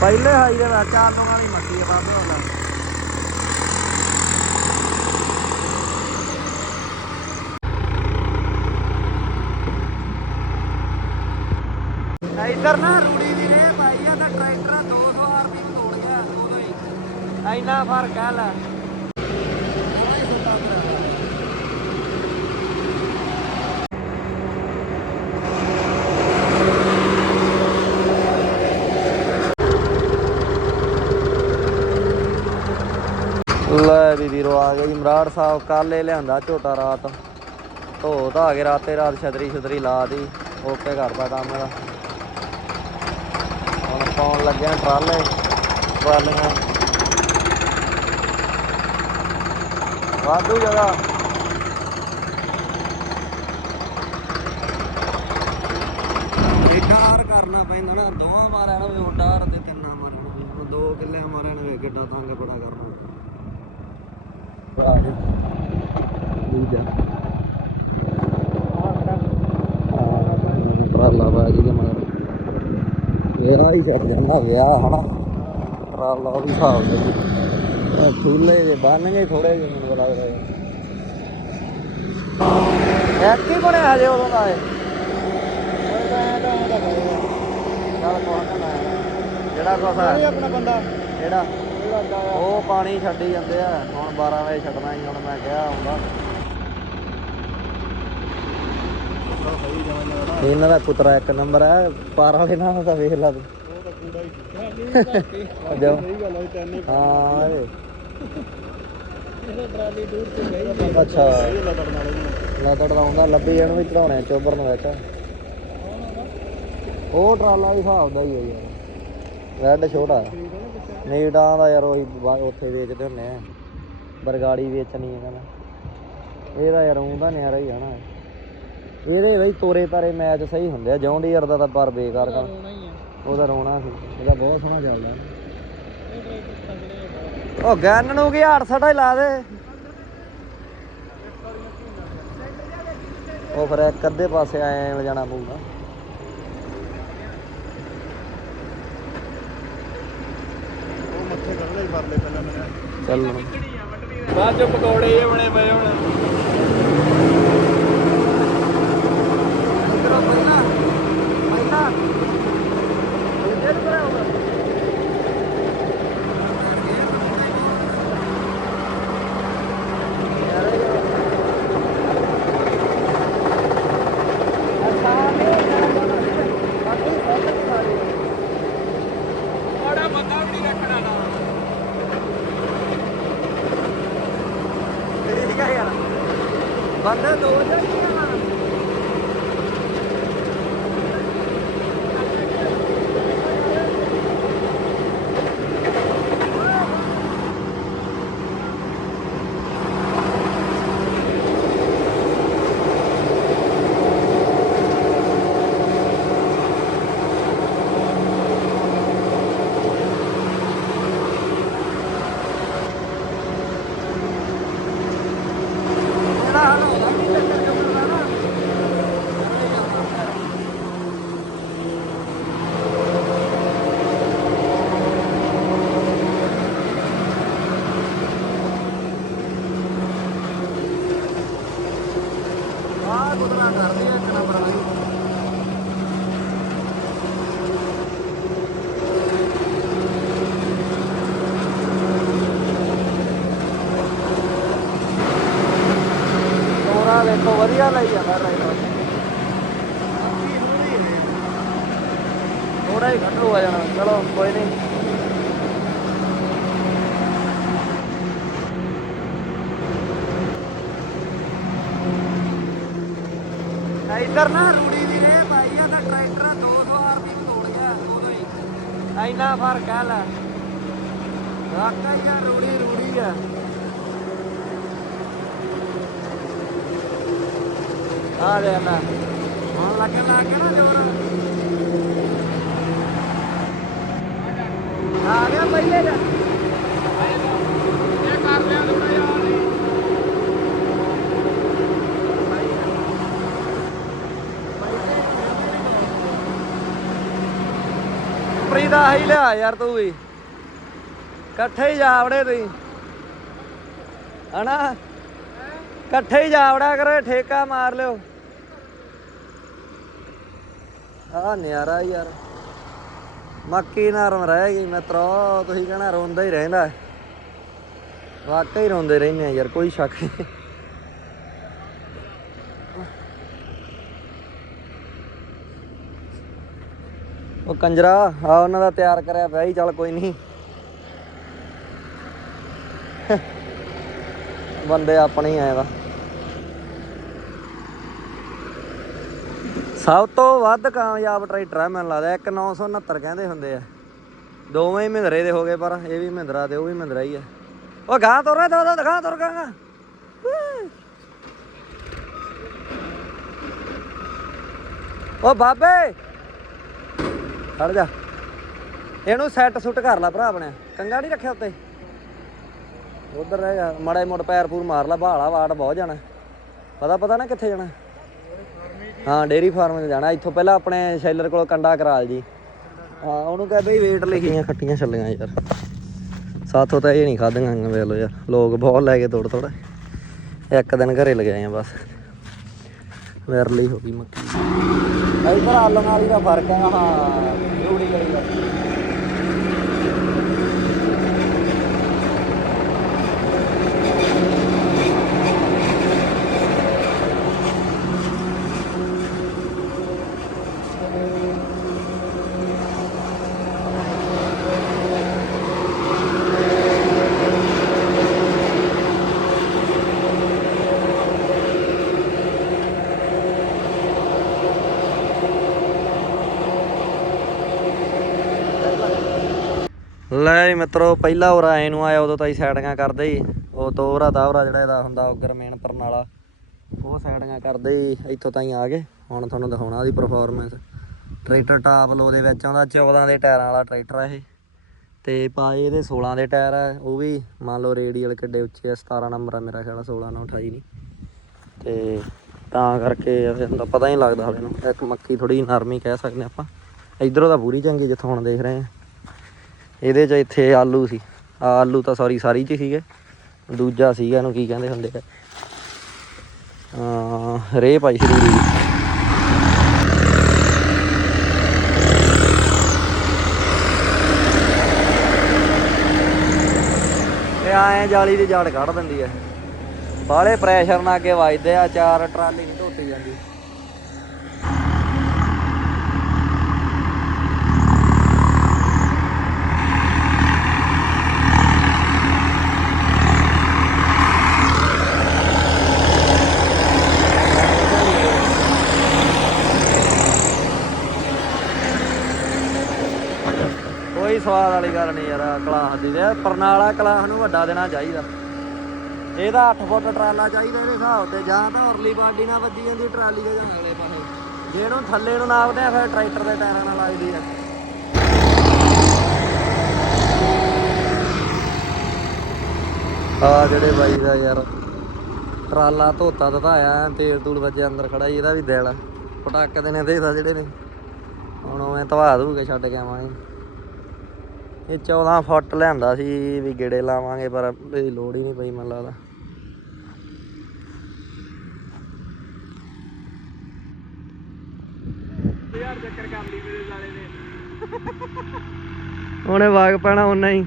ਪਹਿਲੇ ਹਾਈ ਦੇ ਵਿੱਚ ਆਲੂ ਵਾਲੀ ਮੱਕੀ ਆ ਬਾਬੇ ਵਾਲਾ ਇੱਧਰ ਨਾ ਰੂੜੀ ਦੀ ਰੇਹ ਪਾਈ ਆ ਤਾਂ ਟਰੈਕਟਰ 200 ਆਰਪੀ ਨੂੰ ਤੋੜ ਗਿਆ। ਉਦੋਂ ਹੀ ਫ਼ਰਕ ਹੈ ਲੈ ਬੜਾ ਹੀ ਛੋਟਾ ਭਰਾ। ਲੈ ਵੀ ਵੀਰੋ ਆ ਗਈ ਮਰਾੜ ਸਾਹਿਬ ਕਾਲੇ ਲਿਆਂਦਾ ਝੋਟਾ ਰਾਤ। ਧੋ ਧਾ ਕੇ ਰਾਤੇ ਰਾਤ ਛਤਰੀ ਛਤਰੀ ਲਾ ਦੀ, ਓਕੇ ਕਰਦਾ ਕੰਮ ਇਹਦਾ। ਹੁਣ ਪਾਉਣ ਲੱਗਿਆ ਟਰਾਲੇ, ਟਰਾਲੀਆਂ। ਵਾਧੂ ਜਗ੍ਹਾ ਏਡਾਰ ਕਰਨਾ ਪੈਂਦਾ ਨਾ, ਦੋਵਾਂ ਮਾਰਿਆ ਨੂੰ ਓਡਾਰ ਤੇ ਤਿੰਨਾਂ ਮਾਰਨਾ ਦੋ ਕਿੱਲੇ ਮਾਰਿਆ ਨੂੰ ਕਿੱਡਾ ਤੰਗ ਬੜਾ ਕਰਨਾ। ਭਰਾ ਜੀ ਦੂਜਾ ਟਰਾਲਾ ਬਾਜੀ ਦੇ ਮਗਰ ਇਹਦਾ ਹੀ ਚੱਕ ਜਾਂਦਾ ਵਿਆਹ ਹਨਾ ਟਰਾਲਾ ਉਹ ਵੀ ਹਿਸਾਬ ਦੇ ਇਹ ਠੂਲੇ ਜੇ ਬੰਨ ਗਏ ਥੋੜੇ ਜਿਹੇ ਮੈਨੂੰ ਲੱਗਦਾ ਹੈ ਐਕੀ ਕੋਨੇ ਹਜੇ ਉਦੋਂ ਦਾ ਹੈ ਚੱਲ ਕੋਈ ਜਿਹੜਾ ਆਪਣਾ ਬੰਦਾ ਜਿਹੜਾ ਉਹ ਪਾਣੀ ਛੱਡੀ ਜਾਂਦੇ ਆ। ਹੁਣ 12 ਵਜੇ ਛੱਡਣਾ ਹੀ, ਹੁਣ ਮੈਂ ਕਿਹਾ ਆਉਂਦਾ। ਇਹਨਾਂ ਦਾ ਕੁਤਰਾ ਇੱਕ ਨੰਬਰ ਹੈ ਪਾਰ ਵਾਲੇ ਨਾਲ ਤਾਂ ਵੇਖ ਲਾ ਤੂੰ। ਉਹ ਤਾਂ ਕੂੜਾ ਹੀ ਜੋ ਸਹੀ ਗੱਲ ਹੋਈ ਤੈਨੂੰ ਹਾਂ ਇਹ। ਟਰਾਲੀ ਦੂਰ ਤੇ ਗਈ ਅੱਛਾ। ਲਤੜ ਦਾ ਆਉਂਦਾ, ਲੱਭੀ ਜਾਣ ਵੀ ਚੜਾਉਣੇ ਚੋਬਰ ਨੂੰ ਵਿੱਚ। ਉਹ ਟਰਾਲਾ ਵੀ ਹਿਸਾਬ ਦਾ ਹੀ ਹੈ ਯਾਰ। ਰੈੱਡ ਛੋਟਾ। ਨੀਡਾਂ ਦਾ ਯਾਰ ਉਹੀ ਬਾ- ਉੱਥੇ ਵੇਚਦੇ ਹੁੰਦੇ ਆ। ਬਰਗਾੜੀ ਵੇਚਣੀ ਹੈ ਕਹਿੰਦਾ ਇਹਦਾ ਯਾਰ ਉਹਦਾ ਨਿਆਰਾ ਹੀ ਆ ਨਾ। ਇਹਦੇ ਬਈ ਤੋਰੇ ਤਾਰੇ ਮੈਚ ਸਹੀ ਹੁੰਦੇ ਆ। ਜੌਂਡੀ ਯਾਰ ਦਾ ਤਾਂ ਪਰ ਬੇਕਾਰ ਕਰ। ਹੋਣਾ ਹੀ ਆ। ਉਹਦਾ ਰੋਣਾ ਸੀ। ਇਹਦਾ ਬਹੁਤ ਸੋਹਣਾ ਚੱਲਦਾ। ਉਹ ਗਨ ਨੂੰ ਕੀ 860 ਹੀ ਲਾ ਦੇ। ਉਹ ਫਿਰ ਇੱਕ ਅੱਧੇ ਪਾਸੇ ਐ ਵਜਾਣਾ ਪਊਗਾ। ਮੱਥੇ ਕੱਢਦਾ ਹੀ ਫਰਲੇ ਪਹਿਲਾਂ ਮੈਂ ਚੱਲ ਬਾਅਦ ਚ ਪਕੌੜੇ ਇਹ ਬਣੇ ਪਏ ਹੁਣ ਬੰਦਾ ਵੀ ਨਹੀਂ ਰੱਖਣਾ ਨਾ ਠੀਕ ਹੈ ਯਾਰ ਬੰਦੇ ਦੋ ਜਣੇ ਆ ਜਿਹੜਾ ਹਲ ਹੋਦਾ ਕਿ ਚੱਕਰ ਚੱਕਰ ਦਾ ਨਾ ਆਹ ਗੁਦਰਾ ਕਰਦੀ ਹੈ ਇੱਕ ਨੰਬਰ ਵਾਲੀ ਤੋਰਾ ਵਧੀਆ ਲਈ ਜਾਂਦਾ ਰਾਈਡਰ ਥੋੜਾ ਹੀ ਘੱਟੂ ਆ ਜਾਣਾ। ਚਲੋ, ਕੋਈ ਨਹੀਂ। ਇੱਧਰ ਨਾ ਰੂੜੀ ਦੀ ਰੇ ਪਾਈ ਆ, ਤਾਂ ਟਰੈਕਟਰ 200 ਆਰਪੀ ਨੂੰ ਤੋੜ ਗਿਆ ਉਦੋਂ ਹੀ ਇੰਨਾ ਫ਼ਰਕ ਹੈ ਲੈ। ਵਾਕਈ ਯਾਰ ਰੂੜੀ ਰੂੜੀ ਆ। ਆ ਦੇ ਹੁਣ ਗਿਆ ਨਾ ਜੋਰ। ਆ ਗਿਆ ਪਹਿਲੇ ਦਾ। ਇਹ ਕਰ ਲਿਆ ਥੋੜਾ ਯਾਰ। ਟੱਪਰੀ ਦਾ ਹੀ ਲਿਆ ਯਾਰ ਤੂੰ ਵੀ। ਇਕੱਠੇ ਹੀ ਜਾਵੜੇ ਤੁਸੀਂ। ਹਨਾ? ਇਕੱਠੇ ਹੀ ਜਾਵੜਾ ਕਰੇ, ਠੇਕਾ ਮਾਰ ਲਿਓ। ਆ ਨਿਆਰਾ ਯਾਰ। ਮੱਕੀ ਨਰਮ ਰਹਿ ਗਈ ਮਿੱਤਰੋ, ਤੁਸੀਂ ਕਹਿਣਾ ਰੋਂਦਾ ਹੀ ਰਹਿੰਦਾ। ਹੈ। ਵਾਕਈ ਰੋਂਦੇ ਰਹਿੰਦੇ ਆ ਯਾਰ, ਕੋਈ ਸ਼ੱਕ ਨਹੀਂ। ਉਹ ਕੰਜਰਾ, ਆ ਉਹਨਾਂ ਦਾ ਤਿਆਰ ਕਰਿਆ ਪਿਆ ਹੀ ਚੱਲ ਕੋਈ ਨਹੀਂ। ਬੰਦੇ ਆਪਣੇ ਆਏ ਵਾ ਸਭ ਤੋਂ ਵੱਧ ਕਾਮਯਾਬ ਟਰੈਕਟਰ ਹੈ ਮੈਨੂੰ ਲੱਗਦਾ ਇੱਕ 969 ਕਹਿੰਦੇ ਹੁੰਦੇ ਆ। ਦੋਵੇਂ ਹੀ ਮਹਿੰਦਰੇ ਦੇ ਹੋ ਗਏ ਪਰ ਇਹ ਵੀ ਮਹਿੰਦਰਾ ਤੇ, ਉਹ ਵੀ ਮਹਿੰਦਰਾ ਹੀ ਆ। ਉਹ ਗਾਂ ਤੁਰ ਰਿਹਾ ਦੋ, ਦਿਖਾ, ਤੁਰ ਗਾ। ਉਹ ਬਾਬੇ! ਖੜ ਜਾ। ਇਹਨੂੰ ਸੈੱਟ ਸੁੱਟ ਕਰ ਲੈ ਭਰਾ ਆਪਣੇ। ਕੰਗਾ ਨਹੀਂ ਰੱਖਿਆ ਉੱਤੇ? ਉਧਰ ਰਹਿ ਜਾ। ਮੜਾ ਮੁੜ ਪੈਰ ਪੂਰ ਮਾਰ ਲਾ। ਬਾਹਲਾ ਵਾਟ ਬਹੁਤ ਜਾਣਾ। ਪਤਾ ਪਤਾ ਨਾ ਕਿੱਥੇ ਜਾਣਾ। ਹਾਂ ਡੇਰੀ ਫਾਰਮ 'ਚ ਜਾਣਾ। ਇੱਥੋਂ ਪਹਿਲਾਂ ਆਪਣੇ ਸ਼ੈਲਰ ਕੋਲ ਕੰਡਾ ਕਰਾਲ ਜੀ। ਹਾਂ ਉਹਨੂੰ ਕਹਿ ਬਈ ਵੇਟ ਲਿਖੀਆਂ ਖੱਟੀਆਂ ਛੱਲੀਆਂ ਯਾਰ। ਸਾਥੋਂ ਤਾਂ ਇਹ ਨਹੀਂ ਖਾਧੀਆਂ ਵੇਖ ਲਓ ਯਾਰ। ਲੋਕ ਬਹੁਤ ਲੈ ਕੇ ਤੋੜ ਤੋੜ। ਇੱਕ ਦਿਨ ਘਰੇ ਲਗਾਏ ਆ ਬਸ। ਵਿਰਲੀ ਹੋ ਗਈ ਮੱਕੀ। ਇਧਰ ਆਲਮ ਵਾਲੀ ਦਾ ਫ਼ਰਕ ਹੈ ਹਾਂ ਜੋੜੀ ਗਈ ਦਾ ਲੈ ਵੀ ਮਿੱਤਰੋ, ਪਹਿਲਾ ਉਰਾ ਐ ਨੂੰ ਆਇਆ, ਉਦੋਂ ਤਾਂ ਹੀ ਸਾਈਡਾਂ ਕਰਦੇ ਹੀ ਉਹ ਤੋਰਾ ਤਾਵਰਾ ਜਿਹੜਾ ਇਹਦਾ ਹੁੰਦਾ, ਉਗਰ ਮੇਨ ਪਰਨਾਲਾ। ਉਹ ਸਾਈਡਾਂ ਕਰਦੇ ਹੀ ਇੱਥੋਂ ਤਾਈਂ ਆ ਗਏ। ਹੁਣ ਤੁਹਾਨੂੰ ਦਿਖਾਉਣਾ ਉਹਦੀ ਪਰਫਾਰਮੈਂਸ ਟਰੈਕਟਰ ਟਾਪ ਲੋ ਦੇ ਵਿੱਚ ਆਉਂਦਾ 14 ਦੇ ਟਾਇਰਾਂ ਵਾਲਾ ਟਰੈਕਟਰ ਆ ਇਹ। ਤੇ ਪਾਏ ਇਹਦੇ 16 ਦੇ ਟਾਇਰ ਆ, ਉਹ ਵੀ ਮੰਨ ਲਓ ਰੇਡੀਅਲ ਕਿੱਡੇ ਉੱਚੇ ਆ 17 ਨੰਬਰ ਆ ਮੇਰਾ ਖਿਆਲ 16 ਨਾ 28 ਨਹੀਂ ਤੇ ਤਾਂ ਕਰਕੇ ਹੁੰਦਾ ਪਤਾ ਹੀ ਨਹੀਂ ਲੱਗਦਾ ਹਲੇ ਨੂੰ। ਇੱਕ ਮੱਕੀ ਥੋੜੀ ਨਰਮੀ ਕਹਿ ਸਕਦੇ ਆਪਾਂ। ਇਧਰੋਂ ਤਾਂ ਪੂਰੀ ਚੰਗੀ ਜਿੱਥੋਂ ਹੁਣ ਦੇਖ ਰਹੇ ਆ ਇਹਦੇ ਚ ਇੱਥੇ ਆਲੂ ਸੀ। ਆਲੂ ਤਾਂ ਸੌਰੀ ਸਾਰੀ ਚ ਸੀਗੇ। ਦੂਜਾ ਸੀਗਾ, ਇਹਨੂੰ ਕੀ ਕਹਿੰਦੇ ਹੁੰਦੇ ਆ? ਅਹ ਰੇ ਪਾਈ ਸੀ ਰੂੜੀ ਦੀ। ਆਏ ਜਾਲੀ ਦੀ ਜੜ ਕੱਢ ਦਿੰਦੀ ਐ ਬਾਹਲੇ ਪ੍ਰੈਸ਼ਰ ਨਾਲ ਅੱਗੇ ਵੱਜਦੇ ਆ, ਚਾਰ ਟਰਾਲੀ ਨਹੀਂ ਜਾਂਦੀ। ਕੋਈ ਸਵਾਦ ਵਾਲੀ ਗੱਲ ਨਹੀਂ ਯਾਰ ਕਲਾਸ ਦੀ ਤੇ। ਪਰਨਾਲਾ ਕਲਾਸ ਨੂੰ ਵੱਡਾ ਦੇਣਾ ਚਾਹੀਦਾ। ਇਹਦਾ 8 ਫੁੱਟ ਟਰਾਲਾ ਚਾਹੀਦਾ ਇਹਦੇ ਹਿਸਾਬ ਤੇ ਜਾਂ ਤਾਂ ਉਰਲੀ ਬਾਡੀ ਨਾਲ ਵੱਜੀ ਜਾਂਦੀ ਟਰਾਲੀ ਦੇ ਜਾਂ ਅਗਲੇ ਪਾਸੇ। ਜੇ ਇਹਨੂੰ ਥੱਲੇ ਨੂੰ ਨਾਪਦੇ ਆ ਫਿਰ ਟਰੈਕਟਰ ਦੇ ਟਾਇਰਾਂ ਨਾਲ ਲੱਗਦੀ ਆ। ਆ ਜਿਹੜੇ ਬਾਈ ਦਾ ਯਾਰ ਟਰਾਲਾ ਧੋਤਾ ਧਤਾਇਆ ਤੇਲ ਤੂਲ ਵੱਜੇ ਅੰਦਰ ਖੜਾ ਜੀ ਇਹਦਾ ਵੀ ਦਿਲ ਪਟਾਕ ਦੇ ਨੇ ਦੇਖਦਾ ਜਿਹੜੇ ਨੇ। ਹੁਣ ਉਹ ਧਵਾ ਦੂਗੇ ਛੱਡ ਕੇ ਆਵਾਂਗੇ। ਇਹ 14 ਫੁੱਟ ਲਿਆਂਦਾ ਸੀ ਵੀ ਗੇੜੇ ਲਾਵਾਂਗੇ, ਪਰ ਇਹਦੀ ਲੋੜ ਹੀ ਨਹੀਂ ਪਈ ਮੈਨੂੰ ਲੱਗਦਾ। ਯਾਰ ਚੱਕਰ ਕਰ ਲਈ ਮੇਰੇ ਸਾਲੇ ਨੇ ਉਹਨੇ ਵਾਗ ਪੈਣਾ ਉਹਨਾਂ ਹੀ।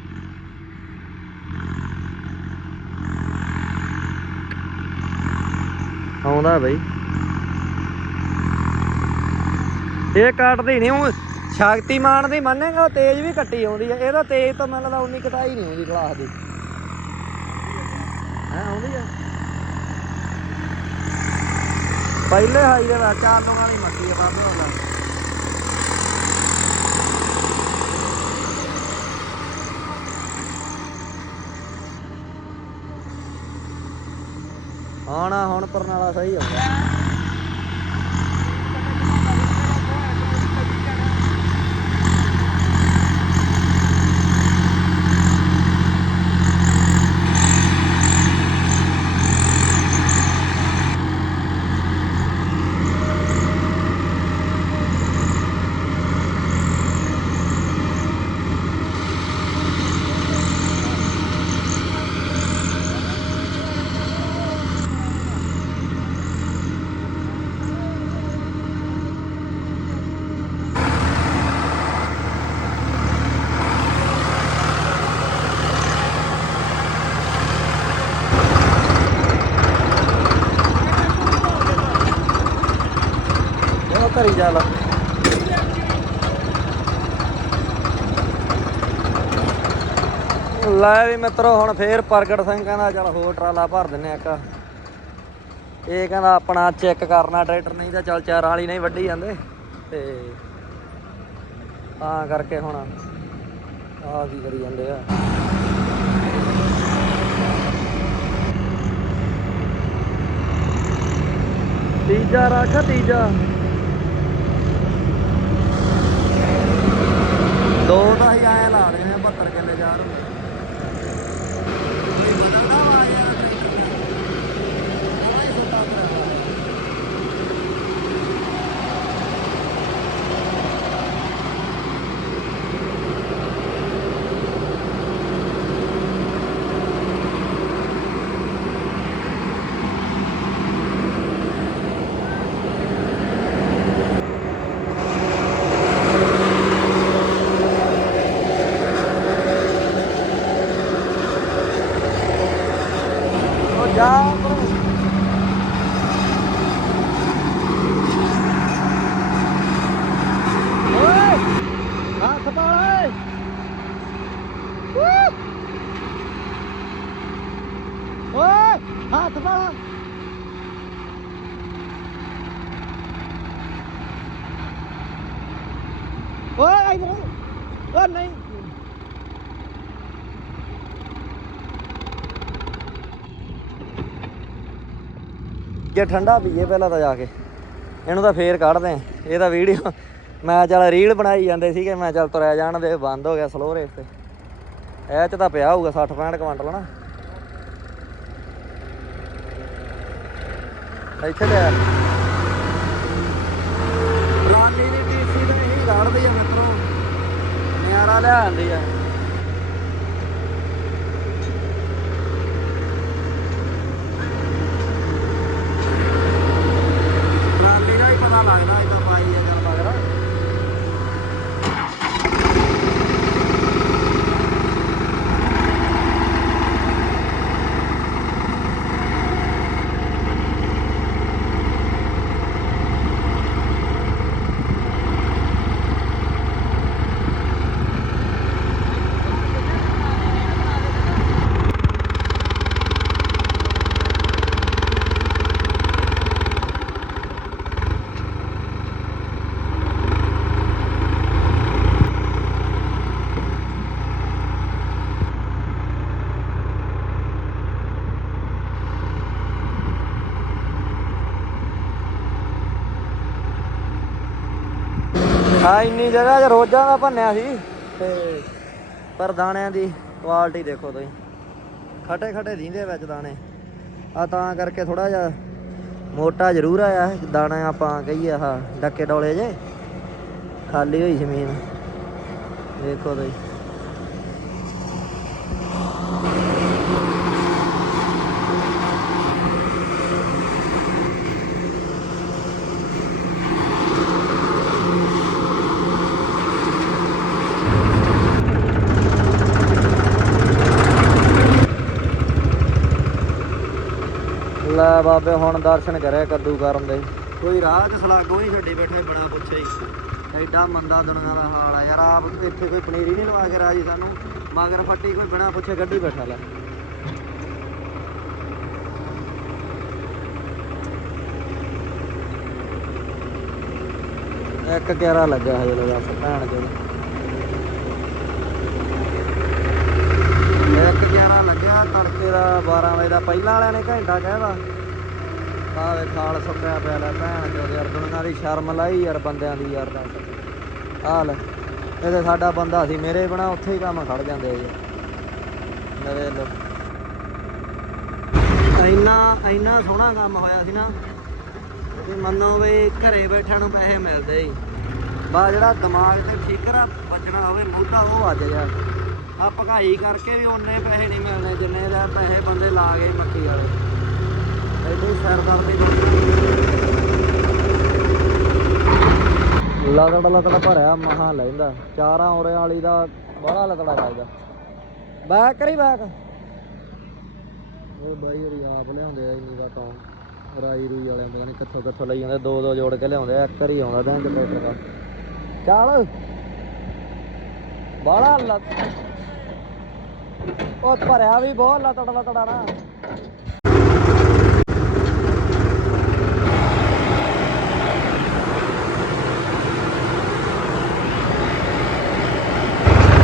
ਆਉਂਦਾ ਬਈ। ਇਹ ਕਾਟਦੇ ਨਹੀਂ ਉਹ। ਸ਼ਕਤੀਮਾਨ ਦੀ ਮੰਨੇਗਾ, ਤੇਜ਼ ਵੀ ਕੱਟੀ ਆਉਂਦੀ ਹੈ ਇਹਦਾ ਤੇਜ਼ ਤਾਂ ਮੈਨੂੰ ਲੱਗਦਾ ਉਨੀ ਕਟਾਈ ਨਹੀਂ ਆਉਂਦੀ ਕਲਾਸ ਦੀ। ਹੈ, ਆਉਂਦੀ ਹੈ ਪਹਿਲੇ ਹਾਈ ਦੇ ਵਿੱਚ ਆਲੂ ਵਾਲੀ ਮੱਕੀ ਹੈ ਬਾਬੇ ਵਾਲਾ ਹੁਣ ਹੁਣ ਪਰਨਾਲਾ ਸਹੀ ਹੋ ਗਿਆ। ਲੈ ਵੀ ਮਿੱਤਰੋ, ਹੁਣ ਫੇਰ ਪ੍ਰਗਟ ਸਿੰਘ ਕਹਿੰਦਾ, ਚੱਲ ਹੋਰ ਟਰਾਲਾ ਭਰ ਦਿੰਨੇ ਇੱਕ। ਇਹ ਕਹਿੰਦਾ, ਆਪਣਾ ਚੈੱਕ ਕਰਨਾ ਟਰੈਕਟਰ ਨਹੀਂ ਤਾਂ ਚੱਲ ਚਾਰ ਵਾਲੀ ਨਹੀਂ ਵੱਢੀ ਜਾਂਦੇ। ਤੇ ਤਾਂ ਕਰਕੇ ਹੁਣ ਆਹ ਕੀ ਕਰੀ ਜਾਂਦੇ ਆ। ਤੀਜਾ ਰੱਖ, ਤੀਜਾ। ਦੋ ਤਾਂ ਹੀ ਆਏ ਲਾ ਰਹੇ ਨੇ 72 ਕਿੱਲੇ ਜਾ ਰਹੇ ਇਹ ਬਦਲਦਾ ਵਾ ਯਾਰ ਟਰੈਕਟਰ ਦਾ ਆਹ ਹੀ ਸੁੱਤਾ ਪਿਆ ਉਹ ਜਾ ਉੱਪਰ। ਓਏ ਹੱਥ ਪਾ ਓਏ ਵੂ! ਓਏ ਹੱਥ ਪਾ ਓਏ ਇਧਰ ਓ ਨਹੀਂ ਜੇ ਠੰਡਾ ਪੀਏ ਪਹਿਲਾਂ ਤਾਂ ਜਾ ਕੇ। ਇਹਨੂੰ ਤਾਂ ਫੇਰ ਕੱਢਦੇ ਆਂ। ਇਹ ਵੀਡੀਓ ਮੈਂ ਚੱਲ ਰੀਲ ਬਣਾਈ ਜਾਂਦੇ ਸੀਗੇ। ਮੈਂ ਚੱਲ ਤੁਰਿਆ ਜਾਣ ਦੇ, ਬੰਦ ਹੋ ਗਿਆ ਸਲੋ ਰੇਸ ਤੇ। ਇਹ ਚ ਤਾਂ ਪਿਆ ਹੋਊਗਾ 60 65 ਕੁਇੰਟਲ ਨਾ। ਇੱਥੇ ਲਿਆ ਰਾਨੀ ਦੀ ਟੀਸੀ ਤਾਂ ਇਹੀ ਕੱਢਦੀ ਆ ਮਿੱਤਰੋ। ਨਿਆਰਾ ਲਿਆਂਦੀ ਆ ਰਾਨੀ ਦਾ ਹੀ ਪਤਾ ਲੱਗਦਾ ਇਹਦਾ ਪਾਈ ਆ ਜਨ ਮਗਰ ਹਾਂ, ਇੰਨੀ ਜਗ੍ਹਾ 'ਚ ਰੋਜ਼ਾਂ ਦਾ ਭੰਨਿਆ ਸੀ। ਤੇ ਪਰ ਦਾਣਿਆਂ ਦੀ ਕੁਆਲਿਟੀ ਦੇਖੋ ਤੁਸੀਂ। ਖਟੇ ਖਟੇ ਦਿੰਦੇ ਵਿੱਚ ਦਾਣੇ। ਆ ਤਾਂ ਕਰਕੇ ਥੋੜਾ ਜਿਹਾ ਮੋਟਾ ਜ਼ਰੂਰ ਆਇਆ ਦਾਣਾ ਆਪਾਂ ਕਹੀਏ ਆਹ ਡੱਕੇ ਡੋਲੇ ਜੇ। ਖਾਲੀ ਹੋਈ ਜ਼ਮੀਨ। ਦੇਖੋ ਤੁਸੀਂ। ਲੈ ਬਾਬੇ ਹੁਣ ਦਰਸ਼ਨ ਕਰਿਆ ਕੱਦੂ ਕਰਨ ਦੇ। ਕੋਈ ਰਾਹ 'ਚ ਸਲਾਗੋਂ ਹੀ ਛੱਡੀ ਬੈਠੇ ਬੜਾ ਪੁੱਛੇ ਹੀ ਐਡਾ ਮੰਦਾ ਦੁਨੀਆ ਦਾ ਹਾਲ ਆ ਯਾਰ ਆਪ ਇੱਥੇ ਕੋਈ ਪਨੀਰੀ ਨਹੀਂ ਲਵਾ ਕੇ ਰਾਜੀ ਸਾਨੂੰ। ਮਗਰ ਫੱਟੀ ਕੋਈ ਬਿਨਾ ਪੁੱਛੇ ਗੱਡੀ ਬੈਠਾ ਲੈ ਇੱਕ ਕਿਆਰਾ ਲੱਗਾ ਹਜੇ ਲਗਾ ਭੈਣ ਚੋਦ। ਇੱਕ ਗਿਆਰਾਂ ਲੱਗਿਆ ਤੜਕੇ ਦਾ 12 ਵਜੇ ਦਾ ਪਹਿਲਾਂ ਵਾਲਿਆਂ ਨੇ ਘੰਟਾ ਕਹਿਦਾ ਆਹ ਖਾਲ ਸੁੱਕਿਆ ਪਿਆ ਲੈ ਭੈਣ ਚੋਦ ਯਾਰ, ਦੁਨੀਆ ਦੀ ਸ਼ਰਮ ਲਾਈ ਯਾਰ ਬੰਦਿਆਂ ਦੀ ਯਾਰ ਦੱਸ। ਆ ਲੈ ਇਹਦੇ ਸਾਡਾ ਬੰਦਾ ਸੀ, ਮੇਰੇ ਬਣਾ ਉੱਥੇ ਹੀ ਕੰਮ ਖੜ ਜਾਂਦੇ ਯਾਰ ਨਵੇਂ ਲੋ ਇੰਨਾ ਇੰਨਾ ਸੋਹਣਾ ਕੰਮ ਹੋਇਆ ਸੀ ਨਾ, ਵੀ ਮੰਨੋ ਵੀ ਘਰੇ ਬੈਠਿਆਂ ਨੂੰ ਪੈਸੇ ਮਿਲਦੇ ਸੀ। ਬਾ ਜਿਹੜਾ ਦਿਮਾਗ ਤੇ ਠੀਕਰਾ ਵੱਜਣਾ ਹੋਵੇ, ਮੋਢਾ ਉਹ ਵੱਜ ਯਾਰ ਆ ਭਗਾਈ ਕਰਕੇ ਵੀ ਉਹਨੇ ਪੈਸੇ ਨਹੀਂ ਮਿਲਣੇ, ਜਿੰਨੇ ਦਾ ਪੈਸੇ ਬੰਦੇ ਲਾ ਗਏ ਮੱਕੀ ਵਾਲੇ। ਐਡੀ ਸਰਦਰਦੀ ਲਤੜ ਲਤੜ ਭਰਿਆ ਮਹਾ ਲੈਂਦਾ। ਚਾਰਾਂ ਔਰੇ ਵਾਲੀ ਦਾ ਬੜਾ ਲਤੜਾ ਕਰਦਾ ਬੈਕ ਕਰੀ ਬੈਕ ਉਹ ਬਾਈ ਹਰੀ ਆਪ ਲਿਆਉਂਦੇ ਆ ਇੰਨੀ ਦਾ ਤਾਂ। ਰਾਈ ਰੂਈ ਵਾਲਿਆਂ ਦੇ ਨੇ ਕਿੱਥੋਂ ਕਿੱਥੋਂ ਲਈ ਜਾਂਦੇ, ਦੋ ਦੋ ਜੋੜ ਕੇ ਲਿਆਉਂਦੇ ਆ, ਇੱਕ ਹੀ ਆਉਂਦਾ ਤਾਂ ਟਰੈਕਟਰ ਦਾ। ਚੱਲ। ਬਾਲਾ ਲੱਤ ਉਹ ਭਰਿਆ ਵੀ ਬਹੁਤ ਲੱਤੜ ਲੱਤੜਾ ਨਾ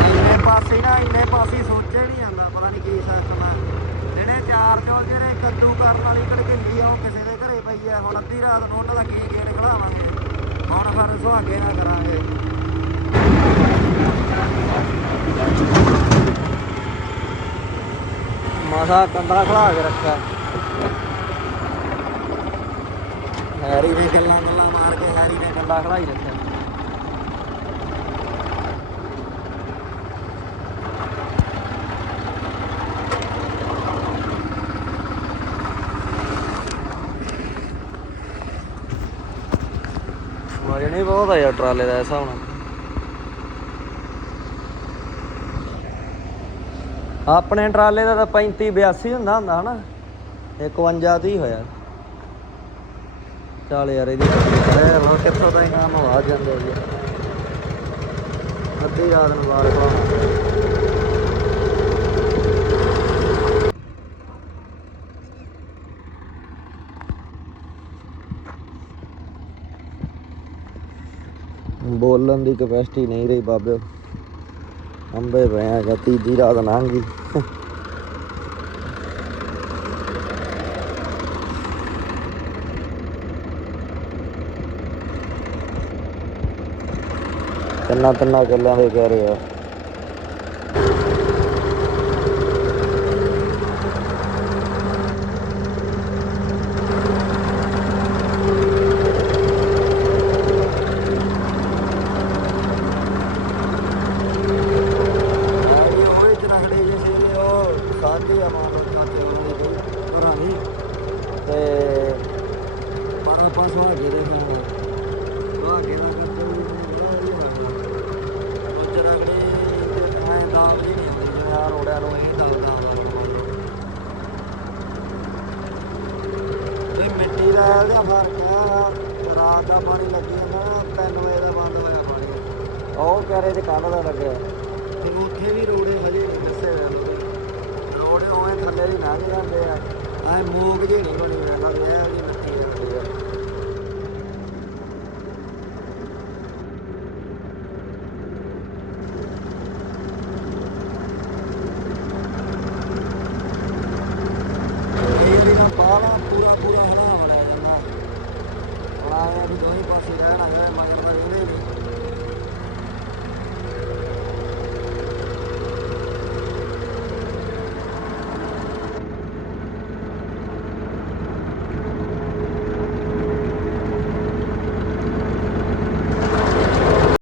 ਇੰਨੇ ਪਾਸੇ ਨਾ ਇੰਨੇ ਪਾਸੇ ਸੋਚੇ ਨਹੀਂ ਜਾਂਦਾ ਪਤਾ ਨਹੀਂ ਕੀ ਸਿਸਟਮ ਹੈ ਜਿਹੜੇ ਚਾਰ ਚੌਲ ਜਿਹੜੇ ਕੱਦੂ ਕਰਨ ਵਾਲੀ ਕੜਕਿੱਲੀ ਆ ਉਹ ਕਿਸੇ ਦੇ ਘਰੇ ਪਈ ਆ, ਹੁਣ ਅੱਧੀ ਰਾਤ ਨੂੰ ਉਹਨਾਂ ਦਾ ਕੀ ਗੇੜ ਖੜਾਵਾਂਗੇ? ਹੁਣ ਫਿਰ ਸੁਹਾਗੇ ਨਾ ਕਰਾਂਗੇ। ਮਾਸਾ ਕੰਡਾ ਖੜਾ ਕੇ ਰੱਖਿਆ। ਹੈਰੀ ਨੇ ਗੱਲਾਂ ਗੱਲਾਂ ਮਾਰ ਕੇ ਹੈਰੀ ਨੇ ਕੰਡਾ ਖੜਾ ਰੱਖਿਆ। ਵਜਨ ਬਹੁਤ ਆ ਯਾਰ ਟਰਾਲੇ ਦਾ ਹਿਸਾਬ ਨਾਲ ਆਪਣੇ ਟਰਾਲੇ ਦਾ ਤਾਂ 35 82 ਹੁੰਦਾ ਹੁੰਦਾ ਹਨਾ? 51 30 ਹੋਇਆ। ਚੱਲ ਯਾਰ ਇਹਦੀ ਹੈ ਹੁਣ ਕਿੱਥੋਂ ਦਾ ਕੰਮ ਆ ਜਾਂਦੇ ਜੀ। ਅੱਧੀ ਰਾਤ ਨੂੰ ਬਾਹਰ ਪਾਉਣਾ ਬੋਲਣ ਦੀ ਕਪੈਸਿਟੀ ਨਹੀਂ ਰਹੀ ਬਾਬੇ। ਅੰਬੇ ਪਏ ਆ ਤੀਜੀ ਰਾਤ ਲੰਘ ਤਿੰਨਾਂ ਤਿੰਨਾਂ ਗੱਲਾਂ ਦੇ ਕਹਿ ਰਹੇ। ਆ ਉਹ ਜਨਾੜੇ ਜੇ ਸੀ ਉਹ ਆ ਮਾਂ ਖਾਤੇ ਉਹਨਾਂ ਦੀ ਘਰਾਂ ਦੀ ਤੇ ਪਰ ਆਪਾਂ ਸੁਹਾਗੇ ਦੇ ਨਾਲ ਸੁਹਾਗੇ ਦਾ ਕਰਦੇ ਮਿੱਟੀ ਦਾ ਇਹਦਾ ਫ਼ਰਕ ਰਾਤ ਦਾ ਪਾਣੀ ਲੱਗੀ ਜਾਂਦਾ ਨਾ 3 ਵਜੇ ਦਾ ਬੰਦ ਹੋਇਆ ਪਾਣੀ। ਉਹ ਕਰੇ ਤੇ ਕੱਲ ਦਾ ਲੱਗਿਆ। Thank you.